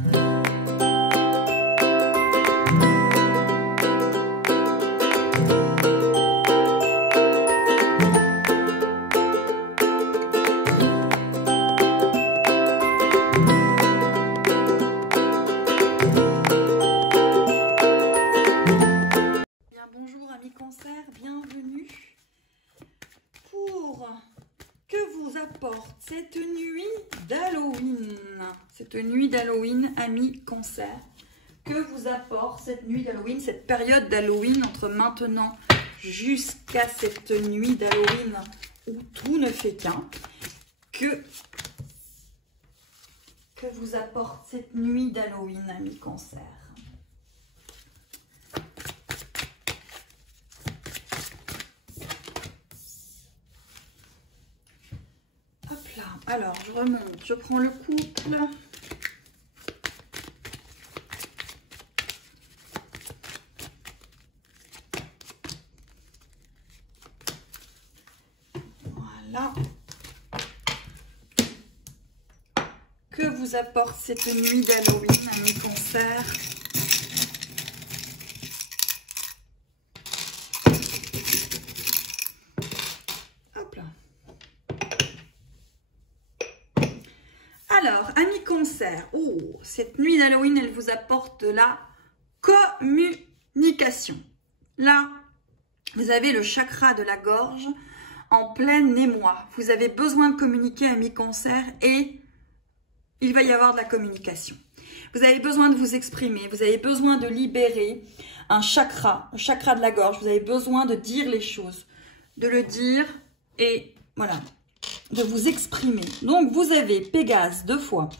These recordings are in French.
Bonjour amis Cancer, bienvenue pour que vous apporte cette nuit d'Halloween. Cette nuit d'Halloween, amis Cancer, que vous apporte cette nuit d'Halloween, cette période d'Halloween entre maintenant jusqu'à cette nuit d'Halloween où tout ne fait qu'un. Que vous apporte cette nuit d'Halloween, amis Cancer. Alors, je remonte, je prends le couple. Voilà. Que vous apporte cette nuit d'Halloween, amis Cancer? Alors, amis Cancer, cette nuit d'Halloween, elle vous apporte de la communication. Là, vous avez le chakra de la gorge en plein émoi. Vous avez besoin de communiquer, amis Cancer, et il va y avoir de la communication. Vous avez besoin de vous exprimer, vous avez besoin de libérer un chakra, le chakra de la gorge. Vous avez besoin de dire les choses, de le dire et voilà, de vous exprimer. Donc, vous avez Pégase 2 fois.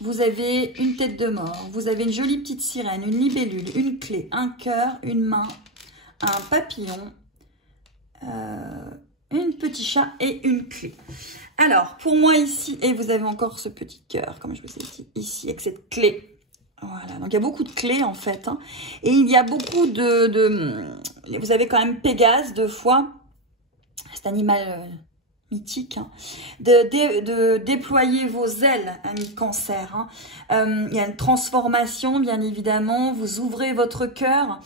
Vous avez une tête de mort. Vous avez une jolie petite sirène, une libellule, une clé, un cœur, une main, un papillon, un petit chat et une clé. Alors, pour moi ici, et vous avez encore ce petit cœur, comme je vous ai dit, ici, avec cette clé. Voilà, donc il y a beaucoup de clés en fait. Hein. Et il y a beaucoup vous avez quand même Pégase 2 fois. Cet animal... mythique, hein, de déployer vos ailes, amis Cancer. Hein. Il y a une transformation, bien évidemment. Vous ouvrez votre cœur.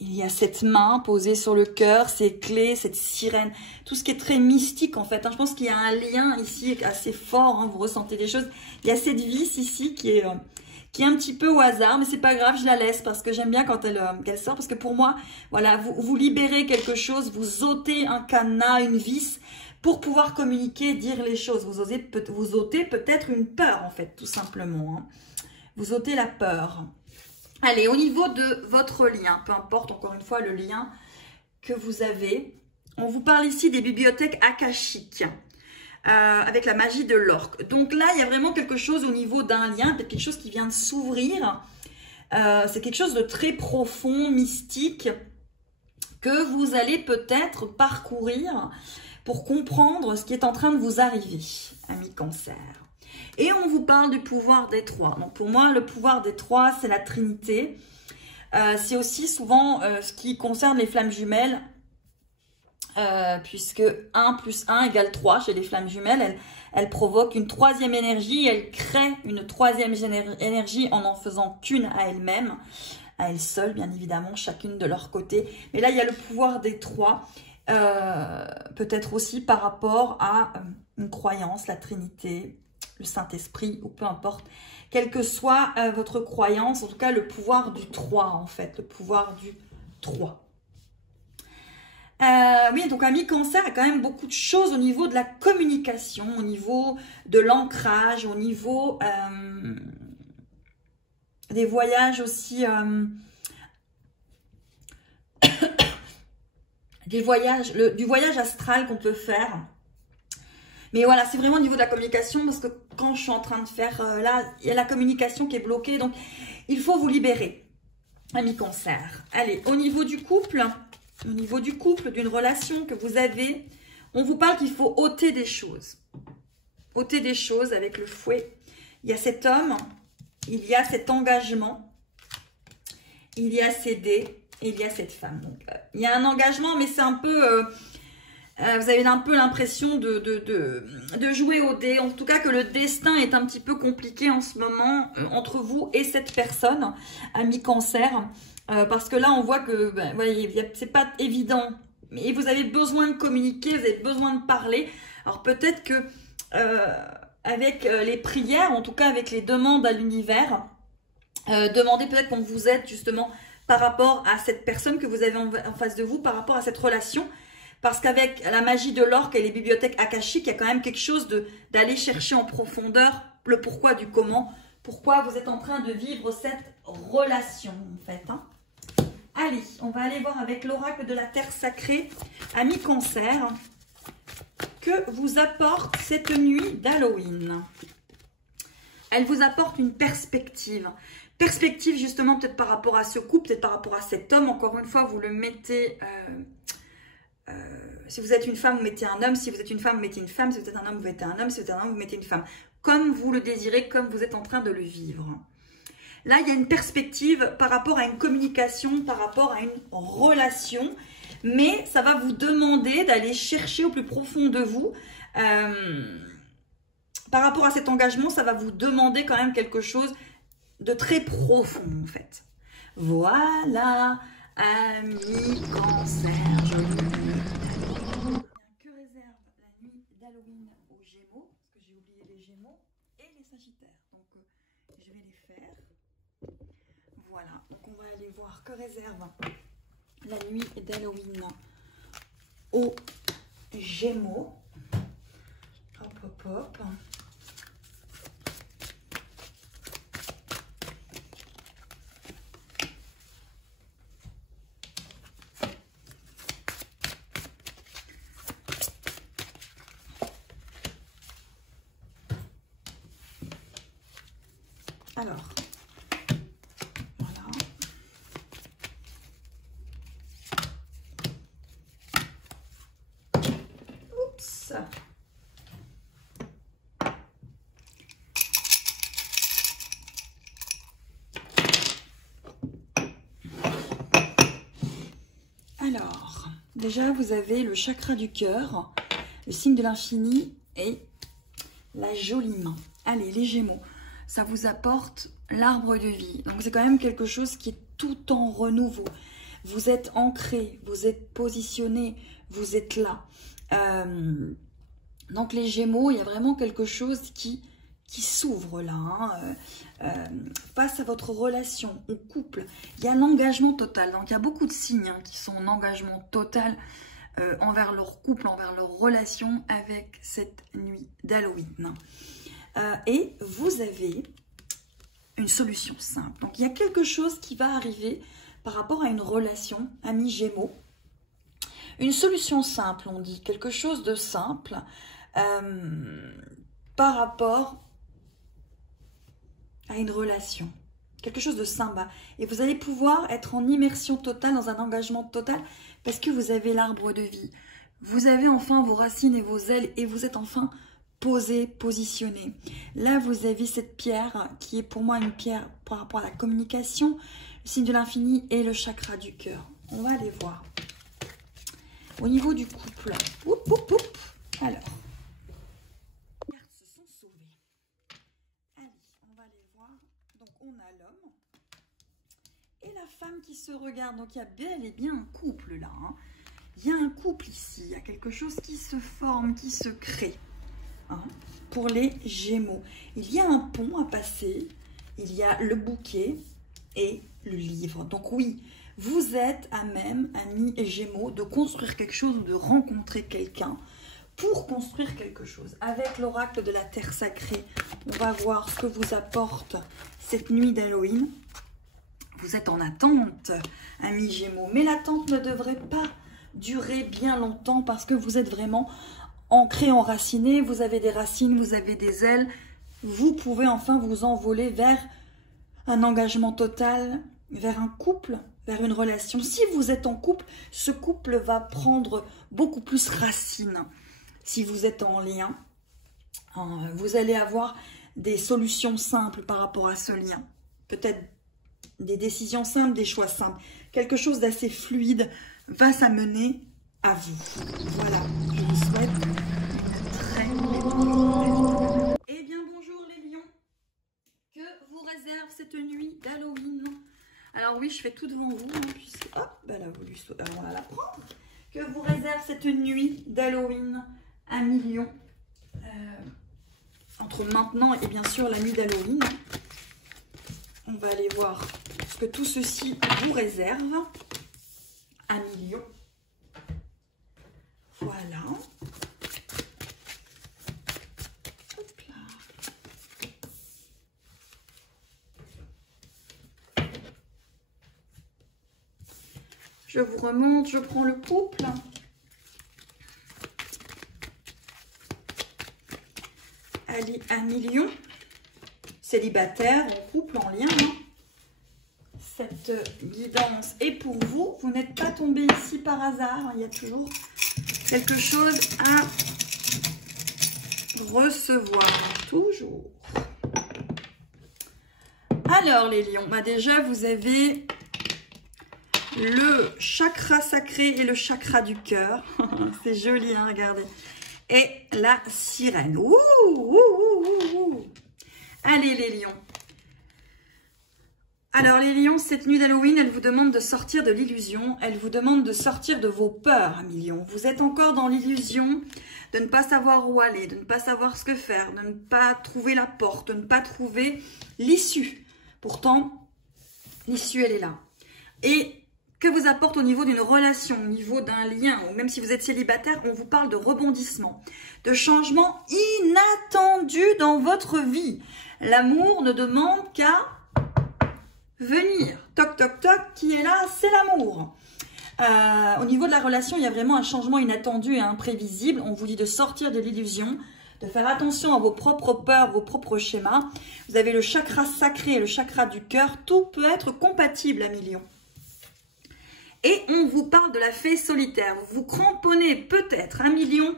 Il y a cette main posée sur le cœur, ces clés, cette sirène, tout ce qui est très mystique en fait. Hein. Je pense qu'il y a un lien ici assez fort. Hein. Vous ressentez des choses. Il y a cette vis ici qui est un petit peu au hasard, mais c'est pas grave, je la laisse parce que j'aime bien quand qu'elle sort, parce que pour moi, voilà, vous libérez quelque chose, vous ôtez un cadenas, une vis, pour pouvoir communiquer, dire les choses. Vous ôtez peut-être une peur, en fait, tout simplement. Hein. Vous ôtez la peur. Allez, au niveau de votre lien, peu importe, encore une fois, le lien que vous avez, on vous parle ici des bibliothèques akashiques. Avec la magie de l'orque. Donc là, il y a vraiment quelque chose au niveau d'un lien, peut-être quelque chose qui vient de s'ouvrir. C'est quelque chose de très profond, mystique, que vous allez peut-être parcourir pour comprendre ce qui est en train de vous arriver, amis Cancer. Et on vous parle du pouvoir des trois. Donc pour moi, le pouvoir des trois, c'est la Trinité. C'est aussi souvent ce qui concerne les flammes jumelles. Puisque 1 plus 1 égale 3 chez les flammes jumelles, elle provoque une troisième énergie, elle crée une troisième énergie en faisant qu'une à elle-même, à elle seule bien évidemment, chacune de leur côté. Mais là il y a le pouvoir des trois, peut-être aussi par rapport à une croyance, la Trinité, le Saint-Esprit ou peu importe, quelle que soit votre croyance, en tout cas le pouvoir du 3 en fait, le pouvoir du 3. Oui, donc amis Cancer, il y a quand même beaucoup de choses au niveau de la communication, au niveau de l'ancrage, au niveau des voyages aussi, du voyage astral qu'on peut faire. Mais voilà, c'est vraiment au niveau de la communication, parce que quand je suis en train de faire, là, il y a la communication qui est bloquée, donc il faut vous libérer, amis Cancer. Allez, au niveau du couple... Au niveau du couple, d'une relation que vous avez, on vous parle qu'il faut ôter des choses. Ôter des choses avec le fouet. Il y a cet homme, il y a cet engagement, il y a cédé et il y a cette femme. Donc, il y a un engagement, mais c'est un peu... Vous avez un peu l'impression de jouer au dé. En tout cas, que le destin est un petit peu compliqué en ce moment entre vous et cette personne, ami Cancer. Parce que là, on voit que voyez, c'est pas évident. Mais vous avez besoin de communiquer, vous avez besoin de parler. Alors peut-être que avec les prières, en tout cas avec les demandes à l'univers, demandez peut-être qu'on vous aide justement par rapport à cette personne que vous avez en face de vous, par rapport à cette relation. Parce qu'avec la magie de l'orque et les bibliothèques akashiques, il y a quand même quelque chose d'aller chercher en profondeur le pourquoi du comment. Pourquoi vous êtes en train de vivre cette relation, en fait. Hein. Allez, on va aller voir avec l'oracle de la Terre Sacrée, ami Cancer, que vous apporte cette nuit d'Halloween. Elle vous apporte une perspective. Perspective justement peut-être par rapport à ce couple, peut-être par rapport à cet homme. Encore une fois, vous le mettez... si vous êtes une femme, vous mettez un homme. Si vous êtes une femme, vous mettez une femme. Si vous êtes un homme, vous mettez un homme. Si vous êtes un homme, vous mettez une femme. Comme vous le désirez, comme vous êtes en train de le vivre. Là, il y a une perspective par rapport à une communication, par rapport à une relation. Mais ça va vous demander d'aller chercher au plus profond de vous. Par rapport à cet engagement, ça va vous demander quand même quelque chose de très profond, en fait. Voilà, ami Cancer, joli. Que réserve la nuit d'Halloween aux Gémeaux? Parce que j'ai oublié les Gémeaux et les Sagittaires. Donc, je vais les faire. Voilà, donc on va aller voir que réserve la nuit d'Halloween aux Gémeaux. Hop, hop, hop. Alors, voilà. Oups. Alors, déjà, vous avez le chakra du cœur, le signe de l'infini et la jolie main. Allez, les Gémeaux. Ça vous apporte l'arbre de vie. Donc, c'est quand même quelque chose qui est tout en renouveau. Vous êtes ancré, vous êtes positionné, vous êtes là. Donc, les Gémeaux, il y a vraiment quelque chose qui s'ouvre là. Face à votre relation au couple, il y a l'engagement total. Donc, il y a beaucoup de signes qui sont en engagement total envers leur couple, envers leur relation avec cette nuit d'Halloween. Et vous avez une solution simple. Donc, il y a quelque chose qui va arriver par rapport à une relation, ami Gémeaux. Une solution simple, on dit. Quelque chose de simple par rapport à une relation. Quelque chose de simple. Et vous allez pouvoir être en immersion totale, dans un engagement total, parce que vous avez l'arbre de vie. Vous avez enfin vos racines et vos ailes et vous êtes enfin posé, positionné. Là, vous avez cette pierre qui est pour moi une pierre par rapport à la communication, le signe de l'infini et le chakra du cœur. On va aller voir. Au niveau du couple, oup, oup, oup. Alors, les cartes se sont sauvées. Allez, on va aller voir. Donc, on a l'homme et la femme qui se regarde. Donc, il y a bel et bien un couple là. Hein. Il y a un couple ici. Il y a quelque chose qui se forme, qui se crée. Hein, pour les Gémeaux. Il y a un pont à passer. Il y a le bouquet et le livre. Donc, oui. Vous êtes à même, amis et Gémeaux, de construire quelque chose ou de rencontrer quelqu'un pour construire quelque chose. Avec l'oracle de la Terre Sacrée, on va voir ce que vous apporte cette nuit d'Halloween. Vous êtes en attente, amis Gémeaux, mais l'attente ne devrait pas durer bien longtemps parce que vous êtes vraiment ancré, enraciné. Vous avez des racines, vous avez des ailes. Vous pouvez enfin vous envoler vers un engagement total, vers un couple, vers une relation. Si vous êtes en couple, ce couple va prendre beaucoup plus racine. Si vous êtes en lien, vous allez avoir des solutions simples par rapport à ce lien. Peut-être des décisions simples, des choix simples. Quelque chose d'assez fluide va s'amener à vous. Voilà, je vous souhaite une très belle nuit. Eh bien, bonjour les lions. Que vous réserve cette nuit d'Halloween? Alors oui, je fais tout devant vous, hein, puisque... Hop, bah là, on va la prendre. Que vous réserve cette nuit d'Halloween 1 million entre maintenant et bien sûr la nuit d'Halloween. On va aller voir ce que tout ceci vous réserve. 1 million. Voilà. Hop là. Je vous remonte, je prends le couple. Allez, 1 million. Célibataire, en couple, en lien. Hein. Cette guidance est pour vous. Vous n'êtes pas tombé ici par hasard. Il y a toujours quelque chose à recevoir. Toujours. Alors, les lions, bah déjà, vous avez le chakra sacré et le chakra du cœur. C'est joli, hein, regardez. Et la sirène. Ouh, ouh, ouh, ouh, ouh. Allez, les lions. Alors, les lions, cette nuit d'Halloween, elle vous demande de sortir de l'illusion. Elle vous demande de sortir de vos peurs, 1 million. Vous êtes encore dans l'illusion de ne pas savoir où aller, de ne pas savoir ce que faire, de ne pas trouver la porte, de ne pas trouver l'issue. Pourtant, l'issue, elle est là. Et que vous apporte au niveau d'une relation, au niveau d'un lien, ou même si vous êtes célibataire, on vous parle de rebondissement, de changement inattendu dans votre vie. L'amour ne demande qu'à venir. Toc, toc, toc, qui est là? C'est l'amour. Au niveau de la relation, il y a vraiment un changement inattendu et imprévisible. On vous dit de sortir de l'illusion, de faire attention à vos propres peurs, vos propres schémas. Vous avez le chakra sacré et le chakra du cœur. Tout peut être compatible, 1 million. Et on vous parle de la fée solitaire. Vous vous cramponnez peut-être, 1 million,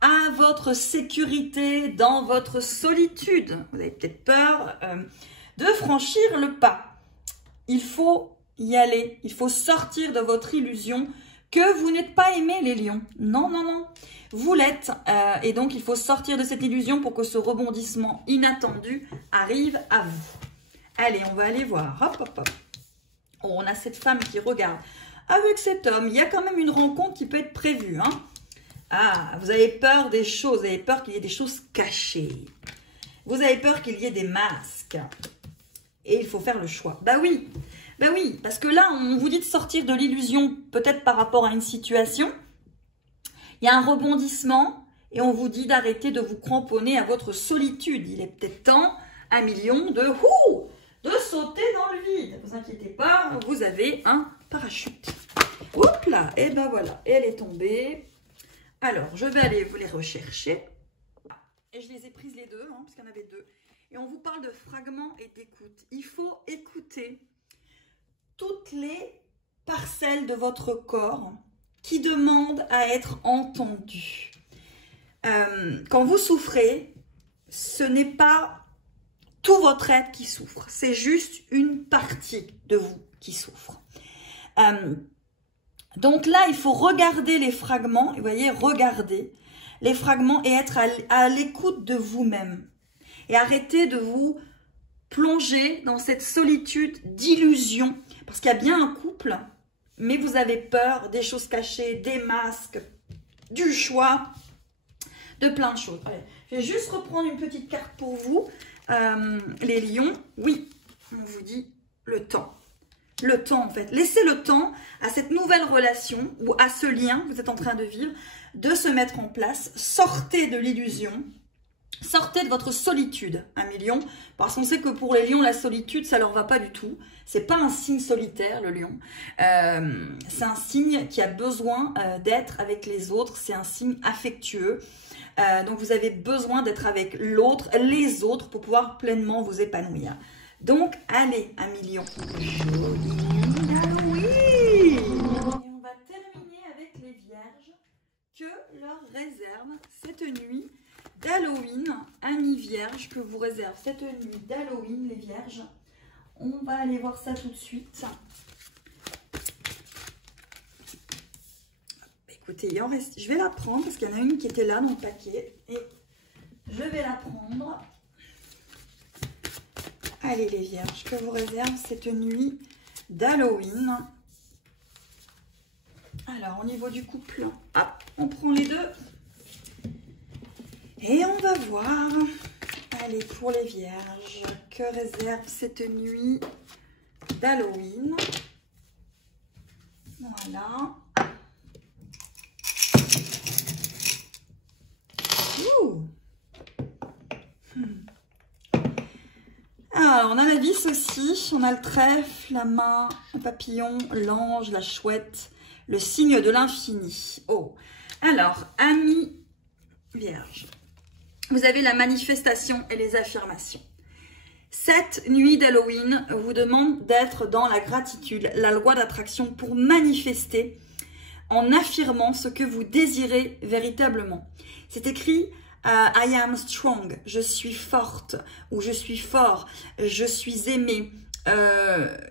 à votre sécurité dans votre solitude. Vous avez peut-être peur de franchir le pas. Il faut y aller. Il faut sortir de votre illusion que vous n'êtes pas aimé, les lions. Non, non, non. Vous l'êtes. Et donc, il faut sortir de cette illusion pour que ce rebondissement inattendu arrive à vous. Allez, on va aller voir. Hop, hop, hop. Oh, on a cette femme qui regarde. Avec cet homme, il y a quand même une rencontre qui peut être prévue. Hein. Ah, vous avez peur des choses. Vous avez peur qu'il y ait des choses cachées. Vous avez peur qu'il y ait des masques. Et il faut faire le choix. Bah oui, parce que là, on vous dit de sortir de l'illusion, peut-être par rapport à une situation. Il y a un rebondissement et on vous dit d'arrêter de vous cramponner à votre solitude. Il est peut-être temps, 1 million, de sauter dans le vide. Ne vous inquiétez pas, vous avez un parachute. Oups là, et ben voilà, et elle est tombée. Alors, je vais aller vous les rechercher. Et je les ai prises les deux, hein, parce qu'il y en avait deux. Et on vous parle de fragments et d'écoute. Il faut écouter toutes les parcelles de votre corps qui demandent à être entendues. Quand vous souffrez, ce n'est pas tout votre être qui souffre. C'est juste une partie de vous qui souffre. Donc là, il faut regarder les fragments. Vous voyez, regarder les fragments et être à l'écoute de vous-même. Et arrêtez de vous plonger dans cette solitude d'illusion. Parce qu'il y a bien un couple, mais vous avez peur des choses cachées, des masques, du choix, de plein de choses. Allez, je vais juste reprendre une petite carte pour vous. Les lions, oui, on vous dit le temps. Le temps, en fait. Laissez le temps à cette nouvelle relation ou à ce lien que vous êtes en train de vivre de se mettre en place. Sortez de l'illusion. Sortez de votre solitude, 1 million, parce qu'on sait que pour les lions, la solitude, ça leur va pas du tout. C'est pas un signe solitaire, le lion. C'est un signe qui a besoin d'être avec les autres. C'est un signe affectueux. Donc, vous avez besoin d'être avec l'autre, les autres, pour pouvoir pleinement vous épanouir. Donc, allez, 1 million. Jolie Halloween. Et on va terminer avec les vierges. Que leur réserve cette nuit d'Halloween, amis vierges, que vous réserve cette nuit d'Halloween, les vierges. On va aller voir ça tout de suite. écoutez, il en reste, je vais la prendre parce qu'il y en a une qui était là dans le paquet. Et je vais la prendre. Allez les vierges, que vous réserve cette nuit d'Halloween. Alors, au niveau du couple, hop, on prend les deux. Et on va voir. Allez, pour les vierges, que réserve cette nuit d'Halloween. Voilà. Ouh. Alors, on a la vis aussi, on a le trèfle, la main, le papillon, l'ange, la chouette, le signe de l'infini. Oh, alors, amis vierges, vous avez la manifestation et les affirmations. Cette nuit d'Halloween vous demande d'être dans la gratitude, la loi d'attraction pour manifester en affirmant ce que vous désirez véritablement. C'est écrit I am strong, je suis forte ou je suis fort, je suis aimée.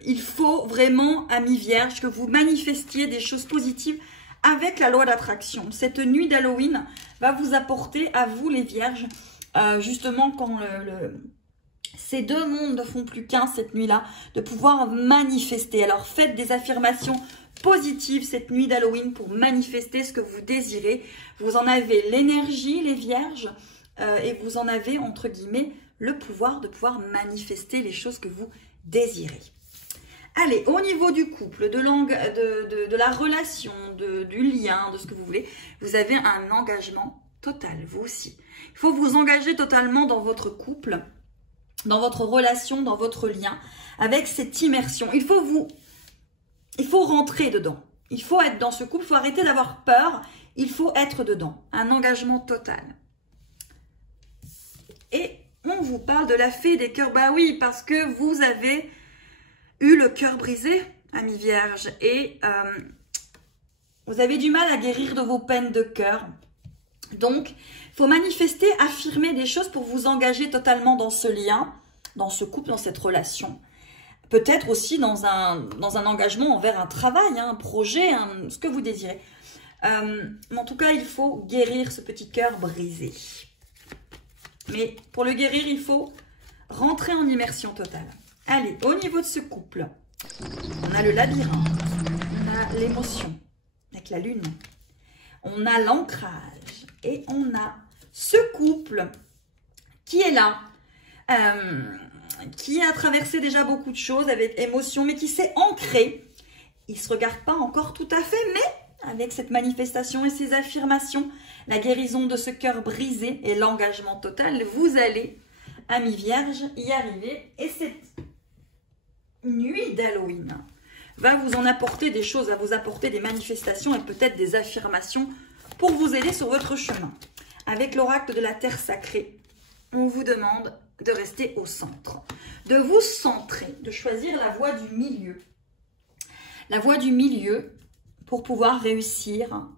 Il faut vraiment, amis vierges, que vous manifestiez des choses positives avec la loi d'attraction. Cette nuit d'Halloween va vous apporter à vous les vierges, justement quand ces deux mondes ne font plus qu'un cette nuit-là, de pouvoir manifester. Alors faites des affirmations positives cette nuit d'Halloween pour manifester ce que vous désirez. Vous en avez l'énergie, les vierges, et vous en avez, entre guillemets, le pouvoir de pouvoir manifester les choses que vous désirez. Allez, au niveau du couple, de la relation, du lien, de ce que vous voulez, vous avez un engagement total, vous aussi. Il faut vous engager totalement dans votre couple, dans votre relation, dans votre lien, avec cette immersion. Il faut rentrer dedans. Il faut être dans ce couple, il faut arrêter d'avoir peur, il faut être dedans. Un engagement total. Et on vous parle de la fée des cœurs. Bah oui, parce que vous avez eu le cœur brisé, amis vierges, et vous avez du mal à guérir de vos peines de cœur. Donc, il faut manifester, affirmer des choses pour vous engager totalement dans ce lien, dans ce couple, dans cette relation. Peut-être aussi dans un engagement envers un travail, un projet, ce que vous désirez. Mais en tout cas, il faut guérir ce petit cœur brisé. Mais pour le guérir, il faut rentrer en immersion totale. Allez, au niveau de ce couple, on a le labyrinthe, on a l'émotion avec la lune, on a l'ancrage et on a ce couple qui est là, qui a traversé déjà beaucoup de choses avec émotion, mais qui s'est ancré. Il ne se regarde pas encore tout à fait, mais avec cette manifestation et ces affirmations, la guérison de ce cœur brisé et l'engagement total, vous allez, amis vierges, y arriver. Et cette nuit d'Halloween va vous en apporter des choses, va vous apporter des manifestations et peut-être des affirmations pour vous aider sur votre chemin. Avec l'oracle de la terre sacrée, on vous demande de rester au centre, de vous centrer, de choisir la voie du milieu. La voie du milieu pour pouvoir réussir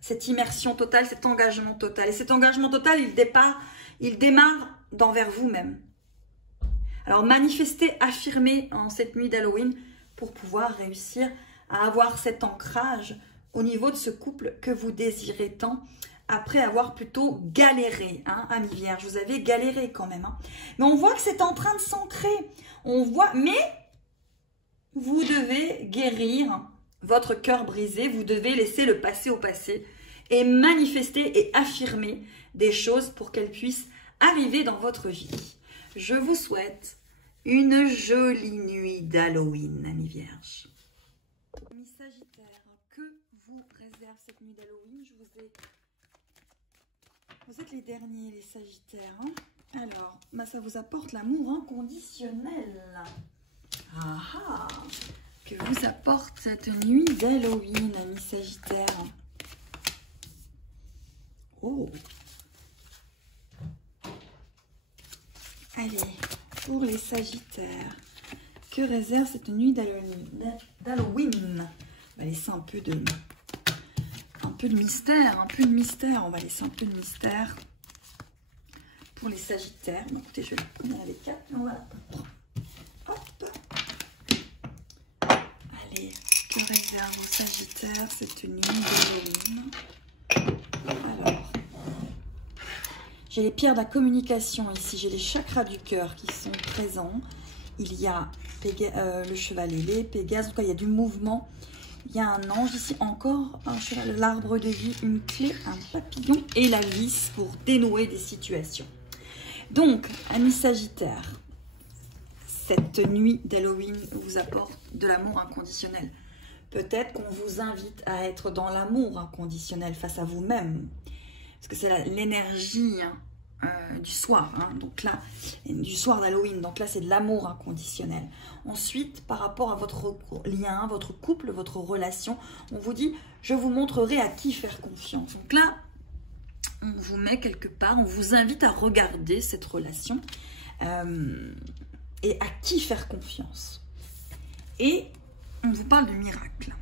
cette immersion totale, cet engagement total. Et cet engagement total, il démarre d'envers vous-même. Alors manifestez, affirmez en cette nuit d'Halloween pour pouvoir réussir à avoir cet ancrage au niveau de ce couple que vous désirez tant, après avoir plutôt galéré, hein, amis vierges. Vous avez galéré quand même. Hein. Mais on voit que c'est en train de s'ancrer. On voit, mais vous devez guérir votre cœur brisé. Vous devez laisser le passé au passé et manifester et affirmer des choses pour qu'elles puissent arriver dans votre vie. Je vous souhaite une jolie nuit d'Halloween, amis vierges. Amis Sagittaires, que vous réserve cette nuit d'Halloween? Vous êtes les derniers, les Sagittaires. Hein, alors, bah, ça vous apporte l'amour inconditionnel. Ah ah, que vous apporte cette nuit d'Halloween, amis Sagittaires? Oh. Allez, pour les Sagittaires, que réserve cette nuit d'Halloween? On va laisser un peu de mystère, On va laisser un peu de mystère pour les Sagittaires. Bon, écoutez, je vais prendre avec 4, mais on va la prendre. Hop. Allez, que réserve au Sagittaire cette nuit d'Halloween? Alors, j'ai les pierres de la communication ici, j'ai les chakras du cœur qui sont présents. Il y a le cheval ailé, Pégase, en tout cas il y a du mouvement. Il y a un ange ici, encore un cheval, l'arbre de vie, une clé, un papillon et la vis pour dénouer des situations. Donc, amis Sagittaire, cette nuit d'Halloween vous apporte de l'amour inconditionnel. Peut-être qu'on vous invite à être dans l'amour inconditionnel face à vous-même. Parce que c'est l'énergie du soir. Donc là, du soir d'Halloween. Donc là, c'est de l'amour inconditionnel. Ensuite, par rapport à votre lien, votre couple, votre relation, on vous dit, je vous montrerai à qui faire confiance. Donc là, on vous met quelque part, on vous invite à regarder cette relation et à qui faire confiance. Et on vous parle de miracle.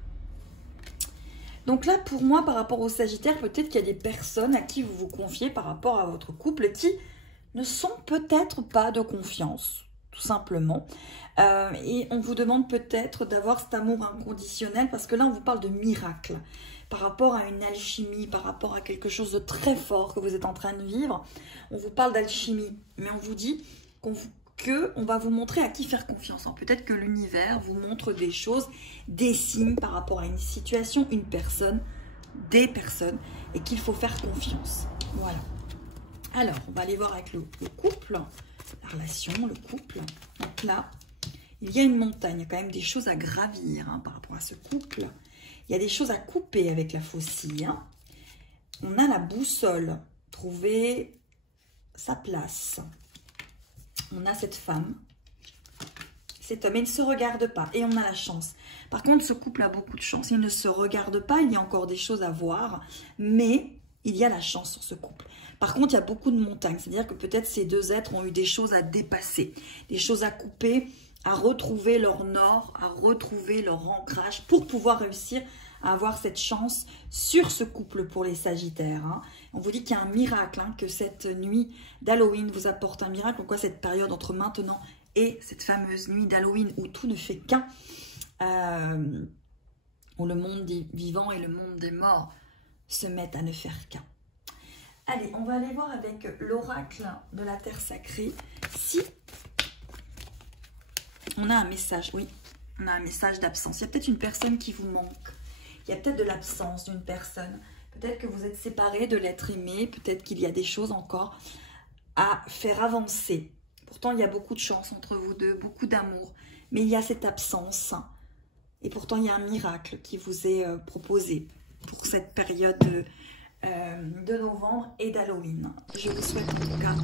Donc là, pour moi, par rapport au Sagittaire, peut-être qu'il y a des personnes à qui vous vous confiez par rapport à votre couple qui ne sont peut-être pas de confiance, tout simplement. Et on vous demande peut-être d'avoir cet amour inconditionnel parce que là, on vous parle de miracle. Par rapport à une alchimie, par rapport à quelque chose de très fort que vous êtes en train de vivre, on vous parle d'alchimie. Mais on vous dit qu'on va vous montrer à qui faire confiance. Peut-être que l'univers vous montre des choses, des signes par rapport à une situation, une personne, des personnes, et qu'il faut faire confiance. Voilà. Alors, on va aller voir avec le couple, la relation, le couple. Donc là, il y a une montagne, il y a quand même des choses à gravir par rapport à ce couple. Il y a des choses à couper avec la faucille. On a la boussole, trouver sa place. On a cette femme, cet homme, il ne se regarde pas et on a la chance. Par contre, ce couple a beaucoup de chance. Il ne se regarde pas, il y a encore des choses à voir, mais il y a la chance sur ce couple. Par contre, il y a beaucoup de montagnes, c'est-à-dire que peut-être ces deux êtres ont eu des choses à dépasser, des choses à couper, à retrouver leur nord, à retrouver leur ancrage pour pouvoir réussir à avoir cette chance sur ce couple pour les Sagittaires. On vous dit qu'il y a un miracle, que cette nuit d'Halloween vous apporte un miracle. Pourquoi cette période entre maintenant et cette fameuse nuit d'Halloween où tout ne fait qu'un, où le monde des vivants et le monde des morts se mettent à ne faire qu'un. Allez, on va aller voir avec l'oracle de la Terre Sacrée si on a un message. Oui, on a un message d'absence. Il y a peut-être une personne qui vous manque. Il y a peut-être de l'absence d'une personne. Peut-être que vous êtes séparés de l'être aimé. Peut-être qu'il y a des choses encore à faire avancer. Pourtant, il y a beaucoup de chance entre vous deux, beaucoup d'amour. Mais il y a cette absence. Et pourtant, il y a un miracle qui vous est proposé pour cette période de novembre et d'Halloween. Je vous souhaite en tout cas